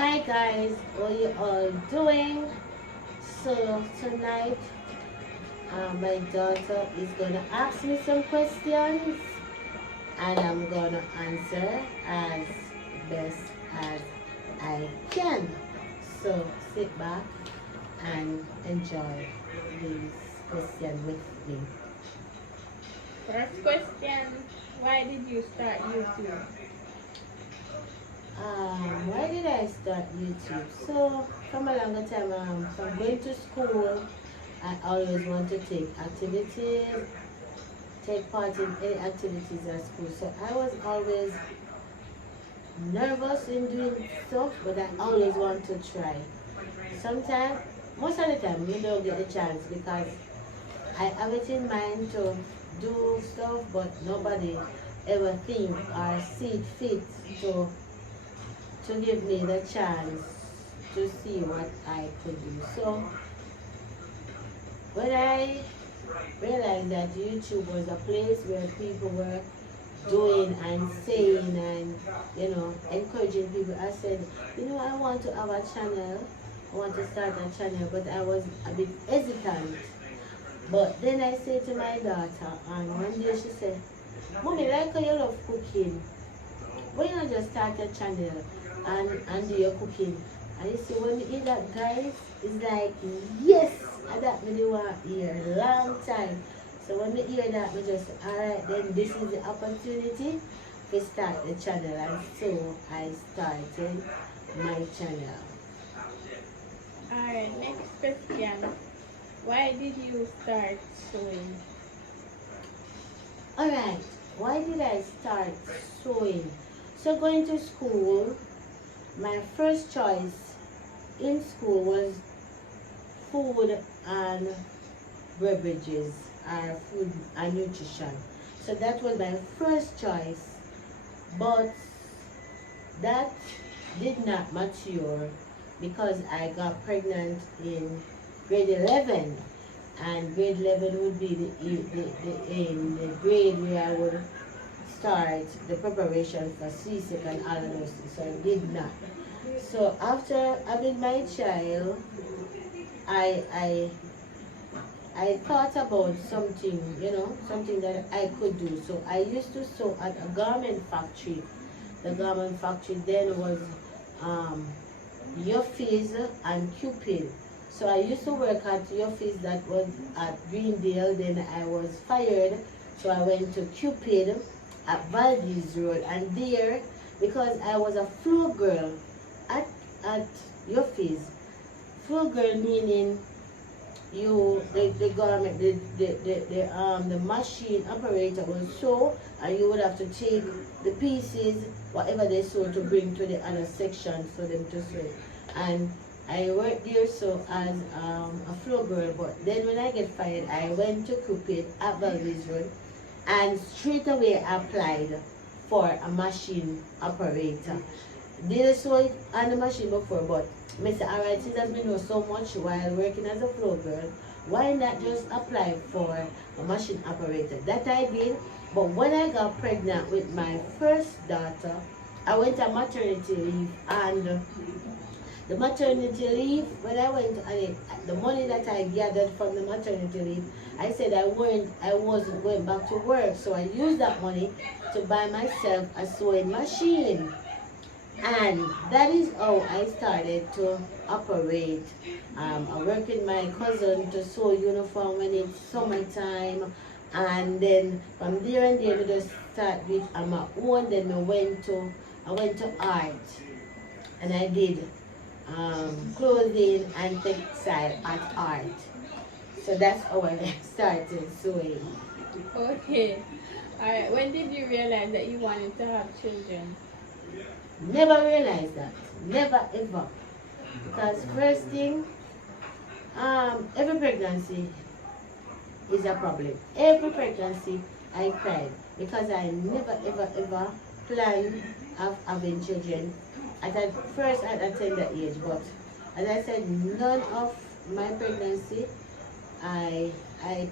Hi guys, how you all doing? So tonight, my daughter is gonna ask me some questions, and I'm gonna answer as best as I can. So sit back and enjoy these questions with me. First question, why did you start YouTube? Why did I start YouTube? So from a longer time, from going to school, I always want to take activities, take part in any activities at school. So I was always nervous in doing stuff, but I always want to try. Sometimes, most of the time, we don't get a chance because I have it in mind to do stuff, but nobody ever think or see it fit to give me the chance to see what I could do. So when I realized that YouTube was a place where people were doing and saying and encouraging people, I said, I want to have a channel. I want to start a channel, but I was a bit hesitant. But then I said to my daughter, and one day she said, "Mommy, like how you love cooking, why not just start a channel and do your cooking?" And you see, when you hear that, guys, it's like, yes, and that me do want to hear a long time. So when we hear that, we just, alright, then this is the opportunity to start the channel. And so I started my channel. Alright, next question, why did you start sewing? Alright, why did I start sewing? So going to school, my first choice in school was food and beverages, or food and nutrition. So that was my first choice, but that did not mature because I got pregnant in grade 11, and grade 11 would be the grade where I would start the preparation for C-section and all of those things. So I did not. So after having my child, I I I thought about something, something that I could do. So I used to sew at a garment factory. The garment factory then was um, Yoffies and Cupid. So I used to work at Yoffies, that was at Greendale. Then I was fired, so I went to Cupid at Valdez Road, and there, because I was a floor girl at at Yoffies. Floor girl meaning the garment, the machine operator will sew, and you would have to take the pieces, whatever they sew, to bring to the other section for them to sew. And I worked there so as a floor girl. But then when I get fired, I went to Cupid at Valdez Road, and straight away I applied for a machine operator. Did sew it on the machine before, but I said, alright, since I've been know so much while working as a floor girl, why not just apply for a machine operator? That I did, but when I got pregnant with my first daughter, I went on maternity leave, and the maternity leave, when I went on it, the money that I gathered from the maternity leave, I said I wasn't going back to work, so I used that money to buy myself a sewing machine. And that is how I started to operate. I work with my cousin to sew uniform when it's summertime, and then from there and there we just start with my own. Then I went to art, and I did clothing and textile at art. So that's how I started sewing. Okay, alright, when did you realize that you wanted to have children? Never realized that. Never ever. Because first thing, every pregnancy is a problem. Every pregnancy I cried because I never ever ever planned of having children at first at a tender age. But as I said, none of my pregnancy I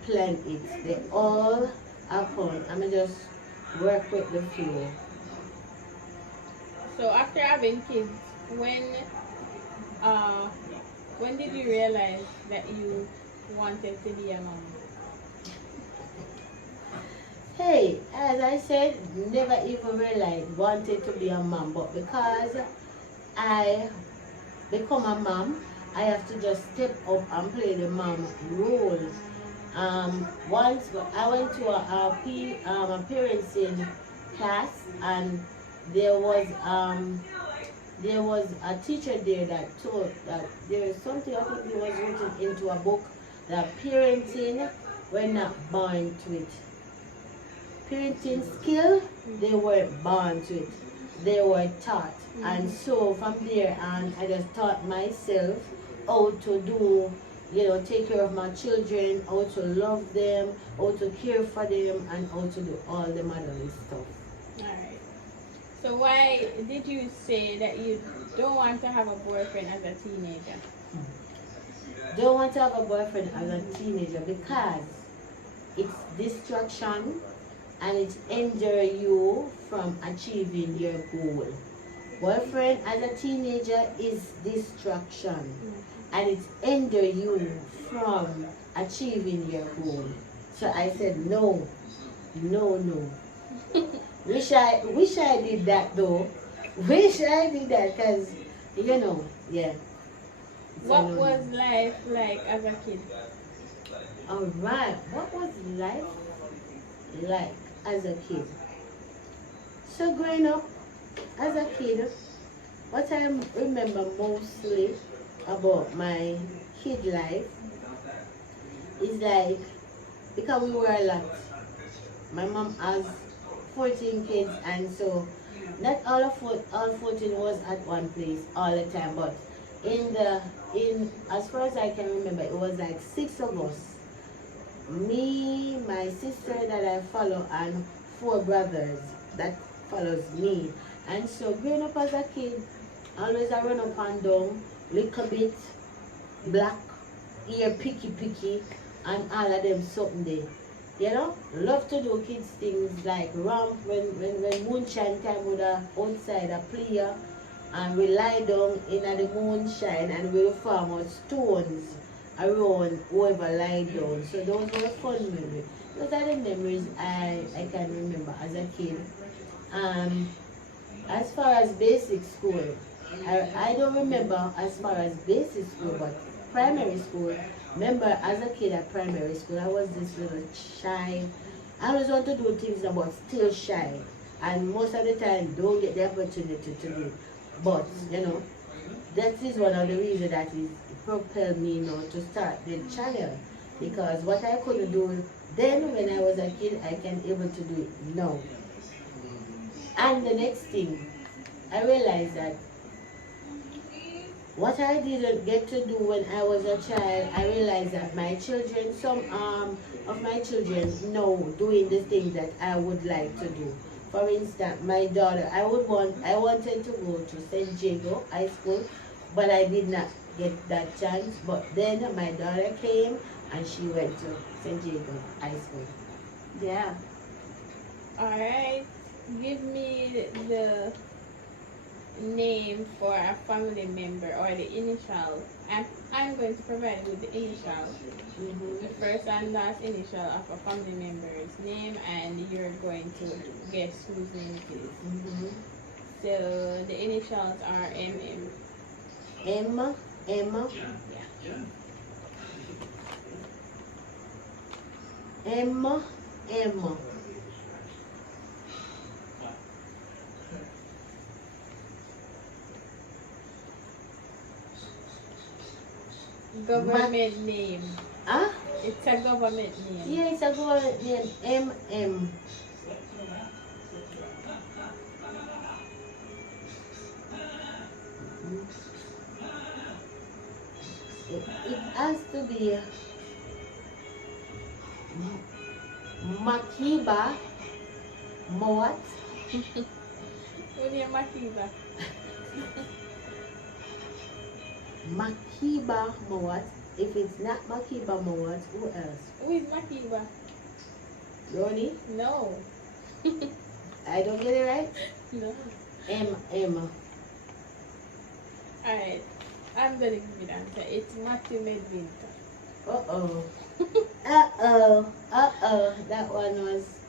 planned it. They all happen. I'm just work with the flow. So after having kids, when uh when did you realize that you wanted to be a mom? Hey, as I said, never even realized wanted to be a mom, but because I become a mom, I have to just step up and play the mom role. Once I went to a parenting class, and there was um, there was a teacher there that taught that there is something I think it was written into a book that parenting we're not born to it. Parenting skill they weren't born to it. They were taught. And so from there on I just taught myself how to do, take care of my children, how to love them, how to care for them, and how to do all the motherly stuff. Alright. So why did you say that you don't want to have a boyfriend as a teenager? Don't want to have a boyfriend as a teenager because it's distraction and it hinder you from achieving your goal. Boyfriend as a teenager is distraction and it hinder you from achieving your goal. So I said no, no, no. Wish I did that though. Wish I did that because yeah. What was life like as a kid? Alright, what was life like as a kid? So growing up as a kid, what I remember mostly about my kid life is like, because we were a lot. My mom has 14 kids, and so not all 14 was at one place all the time, but in as far as I can remember, it was like 6 of us. Me, my sister that I follow, and 4 brothers that follows me. And so growing up as a kid, always I run up and down, little bit black, ear picky, and all of them something there. Love to do kids things like ramp when moonshine time with a outside a player, and we lie down in the moonshine and we farm out stones around whoever lie down. So those were fun memories. Those are the memories I can remember as a kid. As far as basic school, I don't remember as far as basic school, but primary school, remember as a kid at primary school, I was this little shy. I always want to do things but still shy. And most of the time don't get the opportunity to do it. But, that is one of the reasons that is propelled me now to start the channel. Because what I couldn't do then when I was a kid, I can able to do it now. And the next thing, I realized that what I didn't get to do when I was a child, I realized that my children, some of my children know doing the things that I would like to do. For instance, my daughter, I wanted to go to St. Jago High School, but I did not get that chance. But then my daughter came and she went to St. Jago High School. Yeah. Alright. Give me the name for a family member or the initial. I'm going to provide you with the initial, the first and last initial of a family member's name, and you're going to guess whose name it is. So the initials are MM. Emma. Yeah. Emma. Government name. Huh? It's a government name. Yeah, it's a government name. MM. It has to be Makiba Mowat. Who's your Makiba? Makiba Mowat. If it's not Makiba Mowat, who else? Who is Makiba? Ronnie? No. I don't get it right? No. M. Alright, I'm gonna give you the answer. It's Matthew Medvinta. Uh-oh. Uh-oh. That one was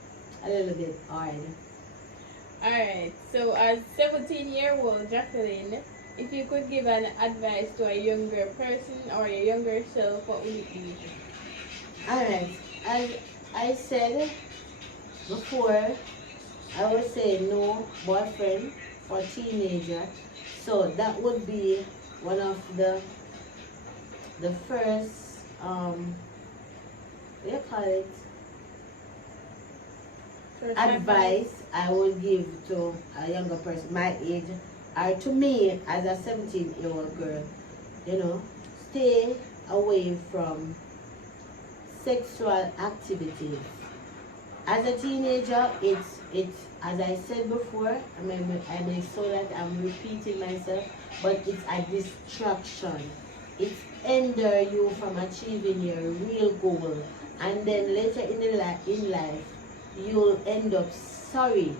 a little bit hard. Alright, so as 17-year-old Jacqueline, if you could give an advice to a younger person or your younger self, what would it be? Alright. As I said before, I would say no boyfriend for teenager. So that would be one of the first what do you call it? First Advice I would give to a younger person my age, or to me as a 17-year-old girl, stay away from sexual activities. As a teenager, it's as I said before, I may so that I'm repeating myself, but it's a distraction. It hinder you from achieving your real goal, and then later in life, you'll end up sorry.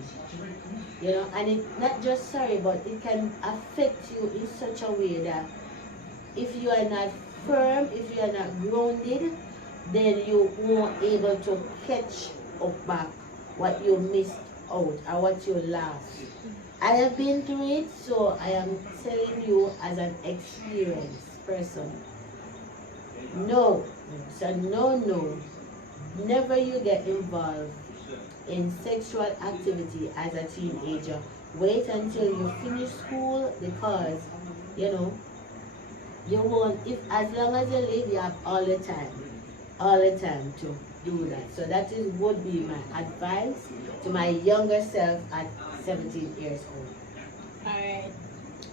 And it's not just sorry, but it can affect you in such a way that if you are not firm, if you are not grounded, then you won't able to catch up back what you missed out or what you lost. I have been through it, so I am telling you as an experienced person. No, so no. Never you get involved in sexual activity as a teenager. Wait until you finish school, because you won't, if as long as you live, you have all the time to do that. So that would be my advice to my younger self at 17 years old. Alright.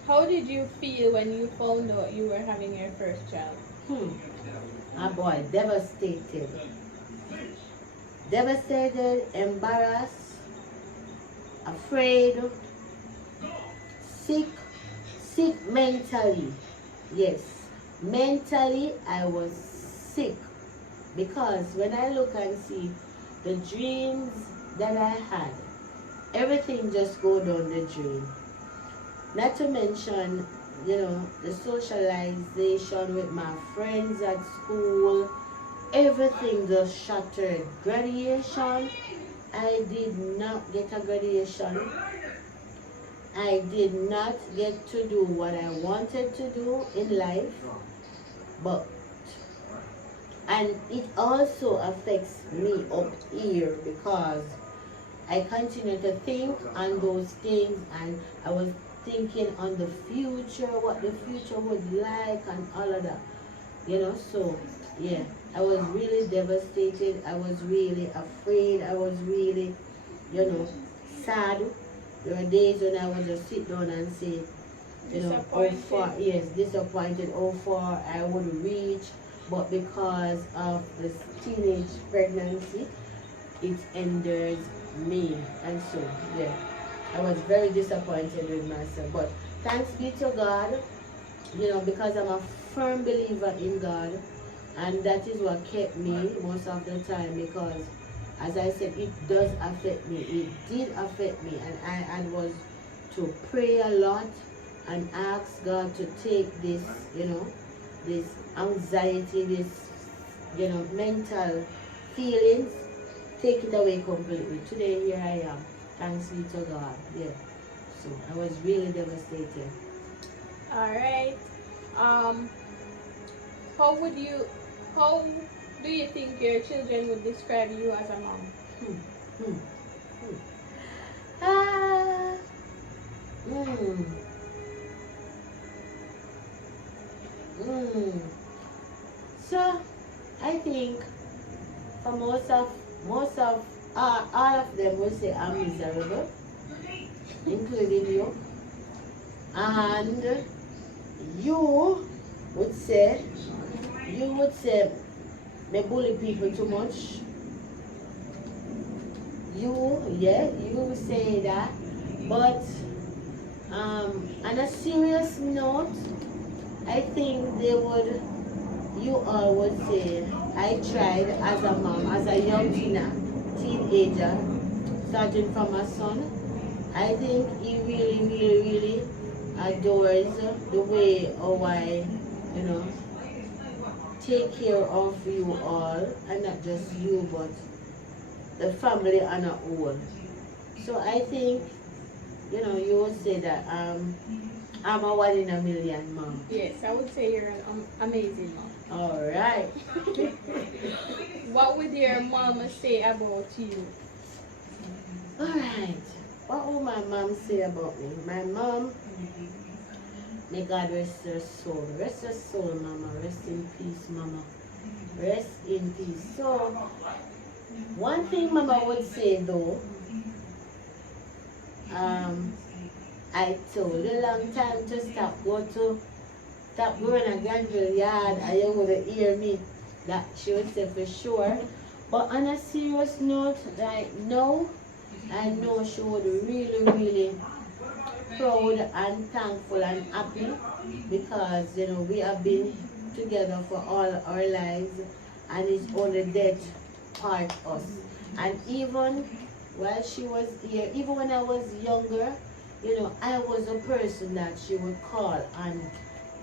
How did you feel when you found out you were having your first child? My boy, devastated. Devastated, embarrassed, afraid, sick mentally. Yes, mentally I was sick, because when I look and see the dreams that I had, everything just go down the drain. Not to mention, the socialization with my friends at school, everything just shattered. Graduation, I did not get a graduation. I did not get to do what I wanted to do in life, and it also affects me up here, because I continue to think on those things, and I was thinking on the future, what the future would like and all of that. So yeah, I was really devastated. I was really afraid. I was really, sad. There were days when I would just sit down and say, how far, yes, disappointed, how far I would reach. But because of this teenage pregnancy, it hinders me. And so, yeah, I was very disappointed with myself. But thanks be to God, because I'm a firm believer in God. And that is what kept me most of the time, because as I said, it does affect me. It did affect me, and I was to pray a lot and ask God to take this, this anxiety, this, mental feelings, take it away completely. Today, here I am. Thanks be to God. Yeah. So I was really devastated. Alright. How do you think your children would describe you as a mom? Ah. Mm. So I think for most of all of them will say I'm miserable, including you. And you would say me bully people too much. You say that. But on a serious note, I think you all would say, I tried as a mom, as a young teenager, starting from my son. I think he really adores the way how I, you know, take care of you all, and not just you, but the family on a whole. So I think, you know, you would say that I'm a one in a million mom. Yes, I would say you're an amazing mom. All right. What would your mama say about you? All right. What will my mom say about me? My mom, may God rest her soul. Rest her soul, mama. Rest in peace, mama. Rest in peace. So, one thing mama would say though, I told you long time to stop going to Granville Yard, and you would hear me. That she would say for sure. But on a serious note, right now, I know she would really, really proud and thankful and happy, because you know we have been together for all our lives, and it's only death part us. And even while she was here, even when I was younger, you know, I was a person that she would call, and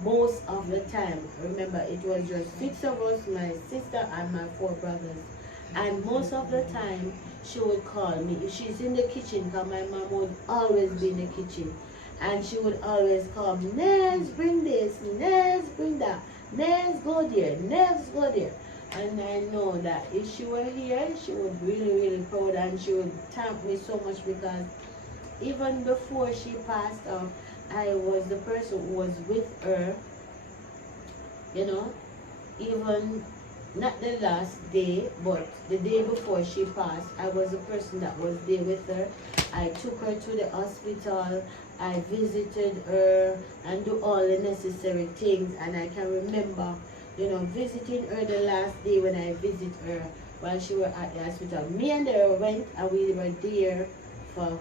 most of the time, remember, it was just 6 of us, my sister and my 4 brothers, and most of the time she would call me if she's in the kitchen, because my mom would always be in the kitchen, and she would always call me, Nels, bring this, Nels, bring that, Nels, go there, Nels, go there. And I know that if she were here, she would really, really proud, and she would thank me so much, because even before she passed off, I was the person who was with her, you know, even not the last day, but the day before she passed, I was the person that was there with her. I took her to the hospital, I visited her, and do all the necessary things. And I can remember, you know, visiting her the last day when I visited her while she was at the hospital. Me and her went, and we were there for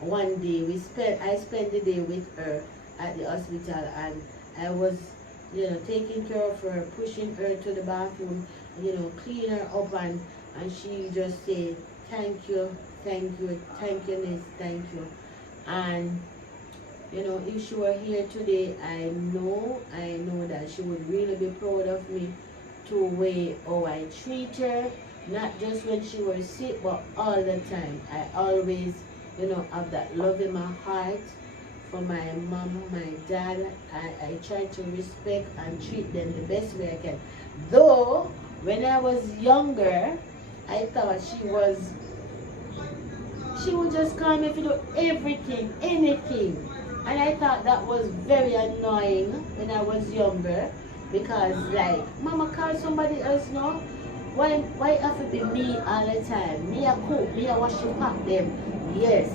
one day. I spent the day with her at the hospital, and I was, you know, taking care of her, pushing her to the bathroom, you know, clean her up, and she just say, thank you, thank you, thank you, Miss, thank you. And you know, if she were here today, I know that she would really be proud of me, to way how I treat her, not just when she was sick, but all the time. I always, you know, have that love in my heart for my mom, my dad. I try to respect and treat them the best way I can. Though, when I was younger, I thought she would just call me to do everything, anything. And I thought that was very annoying when I was younger, because like, mama call somebody else now? Why have to be me all the time? Me a cook, me a wash and pack them. Yes.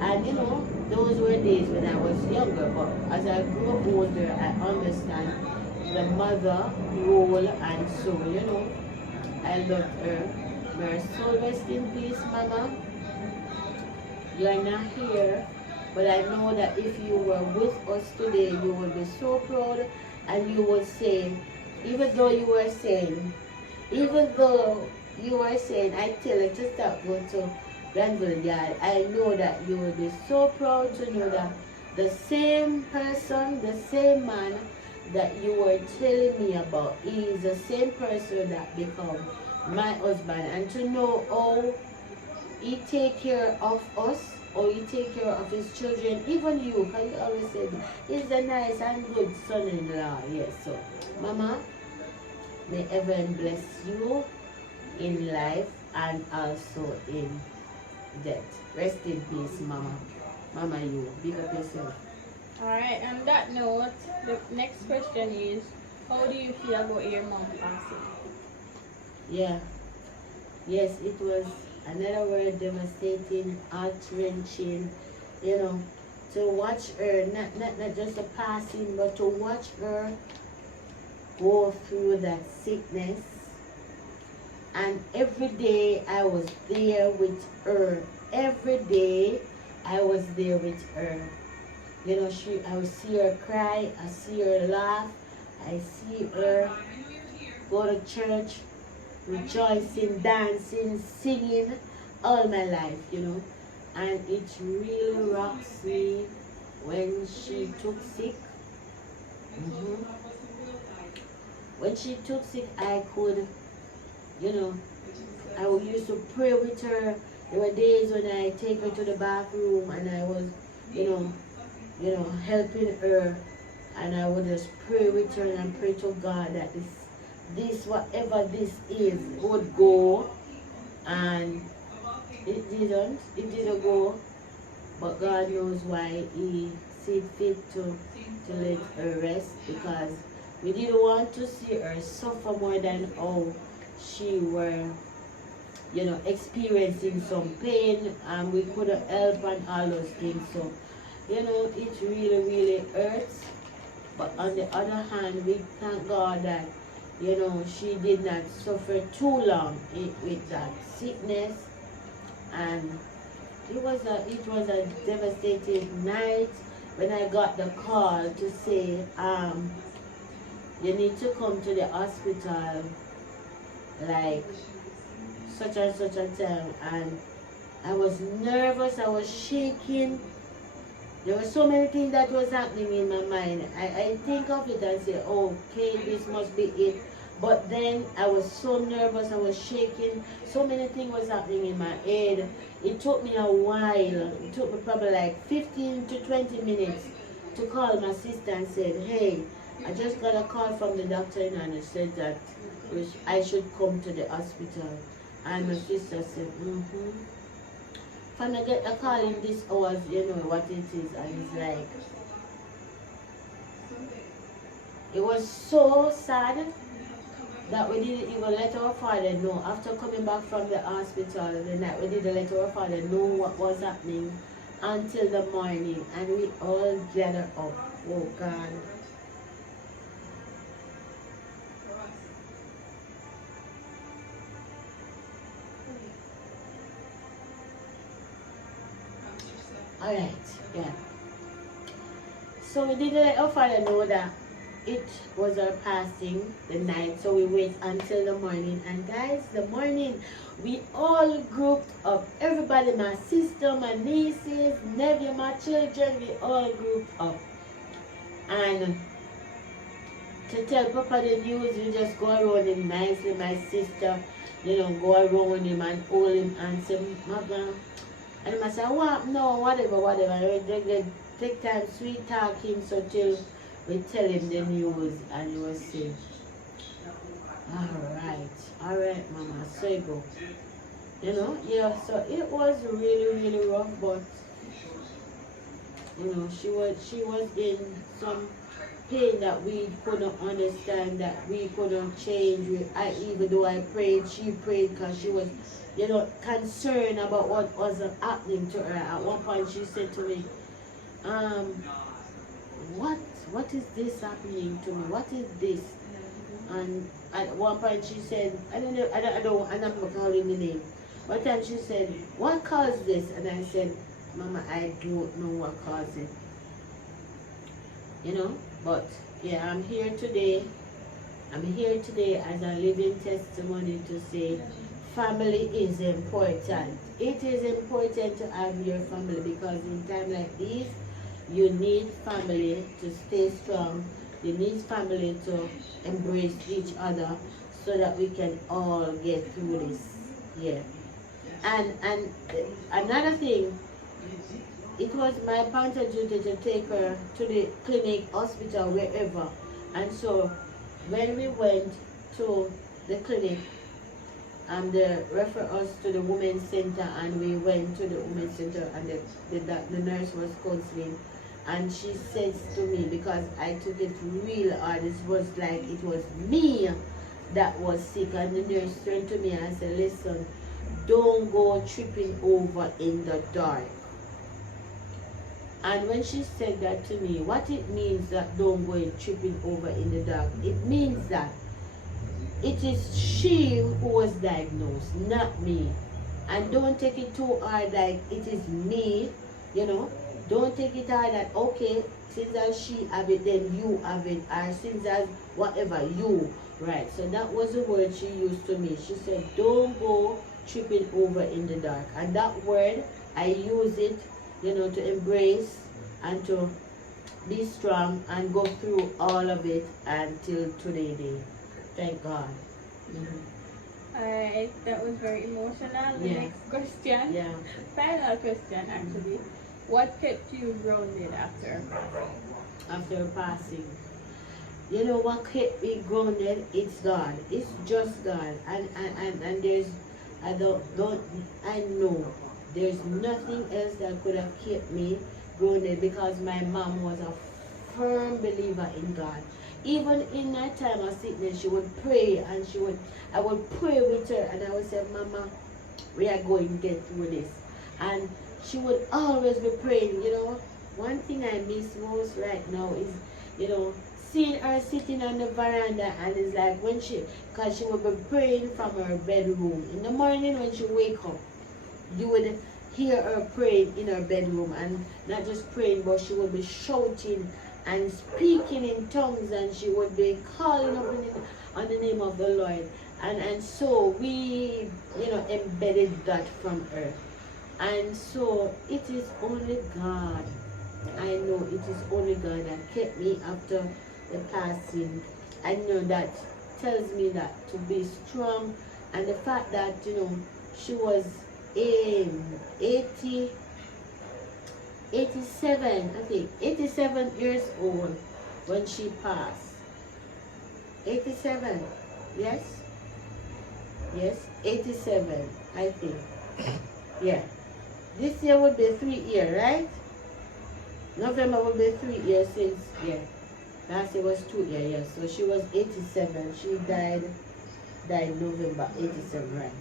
And you know, those were days when I was younger, but as I grew older, I understand the mother role, and so, you know, I love her. May her soul rest in peace, mama. You are not here, but I know that if you were with us today, you would be so proud, and you would say, even though you were saying, I tell you to stop going to Granville Yard, I know that you will be so proud to know that the same person, the same man that you were telling me about, he is the same person that become my husband. And to know how he take care of us, or he take care of his children, even you, because you always say, he's a nice and good son-in-law. Yes, so, Mama, may heaven bless you in life and also in death. Rest in peace, Mama. Mama, you. Big up yourself. Alright, on that note, the next question is, how do you feel about your mom passing? Yeah. Yes, it was another word, devastating, heart-wrenching, you know, to watch her, not just a passing, but to watch her go through that sickness. And every day I was there with her. Every day I was there with her. You know, I would see her cry, I see her laugh, I see her go to church, rejoicing, dancing, singing all my life, you know. And it really rocks me when she took sick. Mhm. When she took sick, I could, you know, I used to pray with her. There were days when I take her to the bathroom and I was, you know, helping her, and I would just pray with her and pray to God that this whatever this is would go, and it didn't go, but God knows why He see fit to let her rest, because we didn't want to see her suffer more than how she were, experiencing some pain, and we couldn't help and all those things. So, it really, really hurts. But on the other hand, we thank God that, she did not suffer too long with that sickness. And it was a devastating night when I got the call to say, you need to come to the hospital like such and such a time. And I was nervous, I was shaking. There were so many things that was happening in my mind. I think of it and say, okay, this must be it. But then I was so nervous, I was shaking. So many things was happening in my head. It took me a while. It took me probably like 15 to 20 minutes to call my sister and said, hey, I just got a call from the doctor and it said that I should come to the hospital. And my sister said, When I get a call in this hours, you know what it is. And it's like, it was so sad that we didn't even let our father know. After coming back from the hospital the night, we didn't let our father know what was happening until the morning. And we all gathered up. Oh God. Alright, yeah. So we didn't let our father know that it was our passing the night, so we wait until the morning. And guys, the morning we all grouped up, everybody, my sister, my nieces, nephew, my children, we all grouped up. And to tell Papa the news, we just go around him nicely. My sister, go around him and hold him and say, Mama. And I say, what? No, whatever. They take time, sweet talk him, so till we tell him the news. And he was saying, all right, Mama, so you go. Yeah, so it was really, really rough, but, she was in some pain that we couldn't understand, that we couldn't change. Even though I prayed, she prayed, because she was, concerned about what was happening to her. At one point she said to me, what is this happening to me? What is this? And at one point she said, I don't know, I'm not calling the name. One time she said, what caused this? And I said, Mama, I don't know what caused it. But yeah, I'm here today as a living testimony to say family is important. It is important to have your family, because in times like these, you need family to stay strong. You need family to embrace each other so that we can all get through this. Yeah. And another thing, it was my parents' duty to take her to the clinic, hospital, wherever. And so when we went to the clinic, they referred us to the women's center, and we went to the women's center, and the nurse was counseling. And she says to me, because I took it real hard, it was like it was me that was sick. And the nurse turned to me and said, listen, don't go tripping over in the dark. And when she said that to me, what it means that don't go tripping over in the dark, it means that it is she who was diagnosed, not me. And don't take it too hard like it is me, Don't take it hard that, okay, since as she have it, then you have it. Or since as whatever, you. Right. So that was the word she used to me. She said, don't go tripping over in the dark. And that word, I use it, to embrace and to be strong and go through all of it until today day. Thank God. Alright, that was very emotional. The Yeah. next question, Yeah. final question actually. What kept you grounded after? After passing. You know what kept me grounded? It's God. It's just God. And there's don't I know there's nothing else that could have kept me grounded, because my mom was a firm believer in God. Even in that time of sickness, she would pray, and I would pray with her, and I would say, Mama, we are going to get through this. And she would always be praying. One thing I miss most right now is, seeing her sitting on the veranda, and it's like because she would be praying from her bedroom. In the morning when she wake up, you would hear her praying in her bedroom, and not just praying, but she would be shouting and speaking in tongues, and she would be calling up on the name of the Lord. And so we, embedded that from her. And so it is only God. I know it is only God that kept me after the passing. I know that tells me that to be strong, and the fact that she was in 87, I think 87 years old when she passed. 87, yes, 87, I think. Yeah, this year would be 3 years, right? November would be 3 years since, last year was 2 years, yes. So she was 87. She died November 87, right?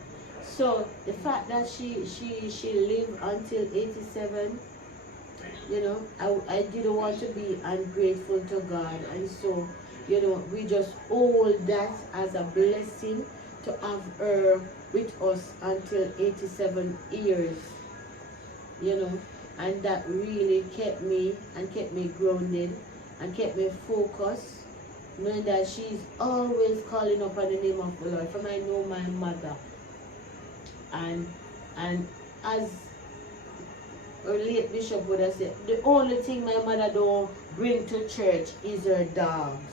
So the fact that she lived until 87, I didn't want to be ungrateful to God, and so we just hold that as a blessing to have her with us until 87 years, and that really kept me grounded and kept me focused, knowing that she's always calling upon the name of the Lord. From I know my mother, and as our late bishop would have said, the only thing my mother don't bring to church is her dogs,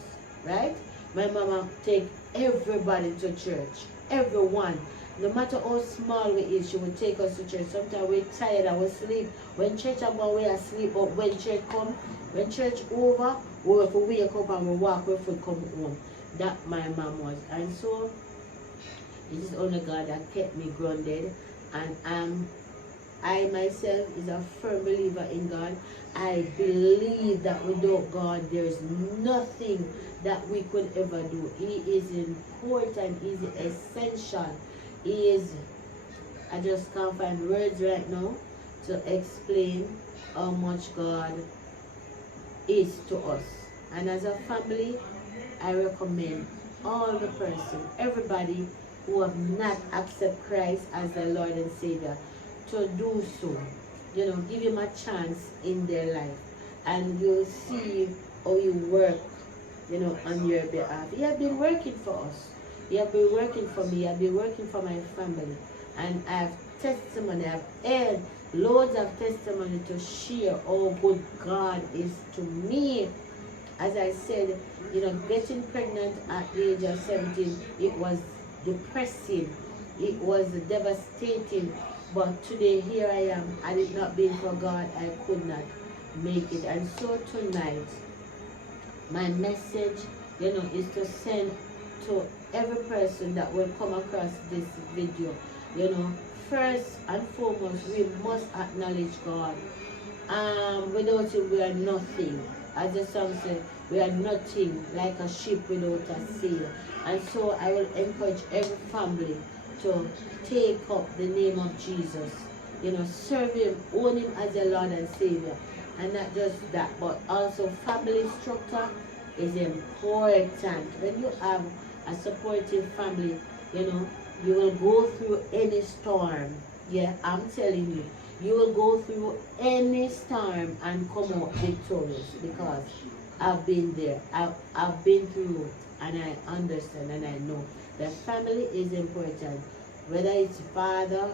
right? My mama take everybody to church, everyone. No matter how small we is, she would take us to church. Sometimes we're tired and we sleep. When church about, we are asleep, but when church come, when church over, we have to wake up and we walk with foot come home. That my mom was. And so it is only God that kept me grounded, and I myself is a firm believer in God. I believe that without God, there is nothing that we could ever do. He is important. He is essential. He is, I just can't find words right now to explain how much God is to us. And as a family, I recommend all the person, everybody who have not accepted Christ as their Lord and Savior, to do so. Give him a chance in their life, and you'll see how you work, on your behalf. He has been working for us. He has been working for me. He has been working for my family. And I have testimony. I have heard loads of testimony to share how good God is to me. As I said, getting pregnant at the age of 17, it was depressing. It was devastating. But today, here I am. Had it not been for God, I could not make it. And so tonight, my message, is to send to every person that will come across this video. First and foremost, we must acknowledge God. Without him, we are nothing. As the song said, we are nothing, like a ship without a sail. And so I will encourage every family to take up the name of Jesus. Serve him, own him as your Lord and Savior. And not just that, but also family structure is important. When you have a supportive family, you will go through any storm. Yeah, I'm telling you. You will go through any storm and come out victorious, because I've been there. I've been through it, and I understand and I know that family is important. Whether it's father,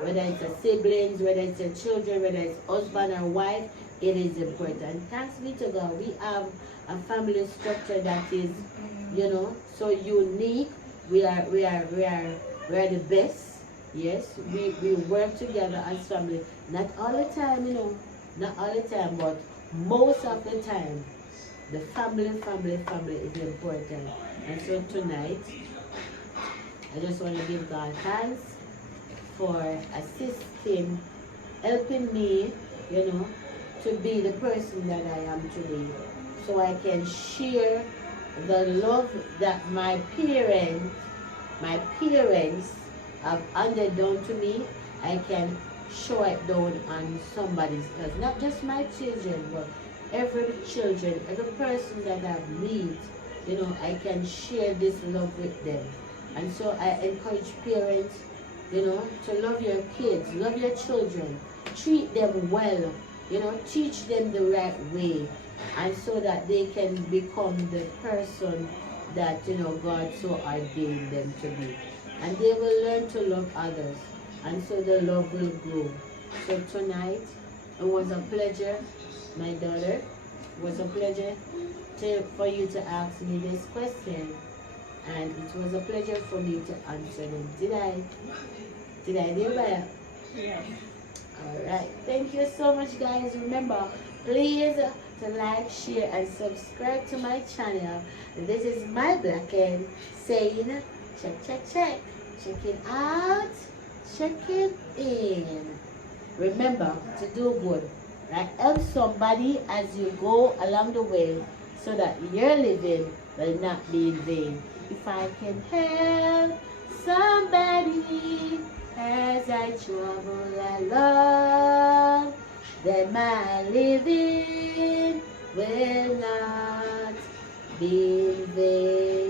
whether it's a siblings, whether it's a children, whether it's husband or wife, it is important. Thanks be to God, we have a family structure that is, so unique. We are the best. Yes, we work together as family. Not all the time, not all the time, but most of the time, the family is important. And so tonight, I just want to give God thanks for assisting, helping me, to be the person that I am today. So I can share the love that my parents have handed down to me. I can show it down on somebody's else. Not just my children, but every children, every person that I meet, I can share this love with them. And so I encourage parents, to love your kids, love your children, treat them well, teach them the right way, and so that they can become the person that, God so ordained them to be. And they will learn to love others, and so the love will grow. So tonight, it was a pleasure, my daughter, it was a pleasure for you to ask me this question, and it was a pleasure for me to answer them. Did I do well? Yes. Alright, thank you so much, guys. Remember, please to like, share, and subscribe to my channel. This is my Blacken saying, check it out, check it in. Remember to do good, right? Help somebody as you go along the way, so that your living will not be in vain. If I can help somebody as I travel along, then my living will not be in vain.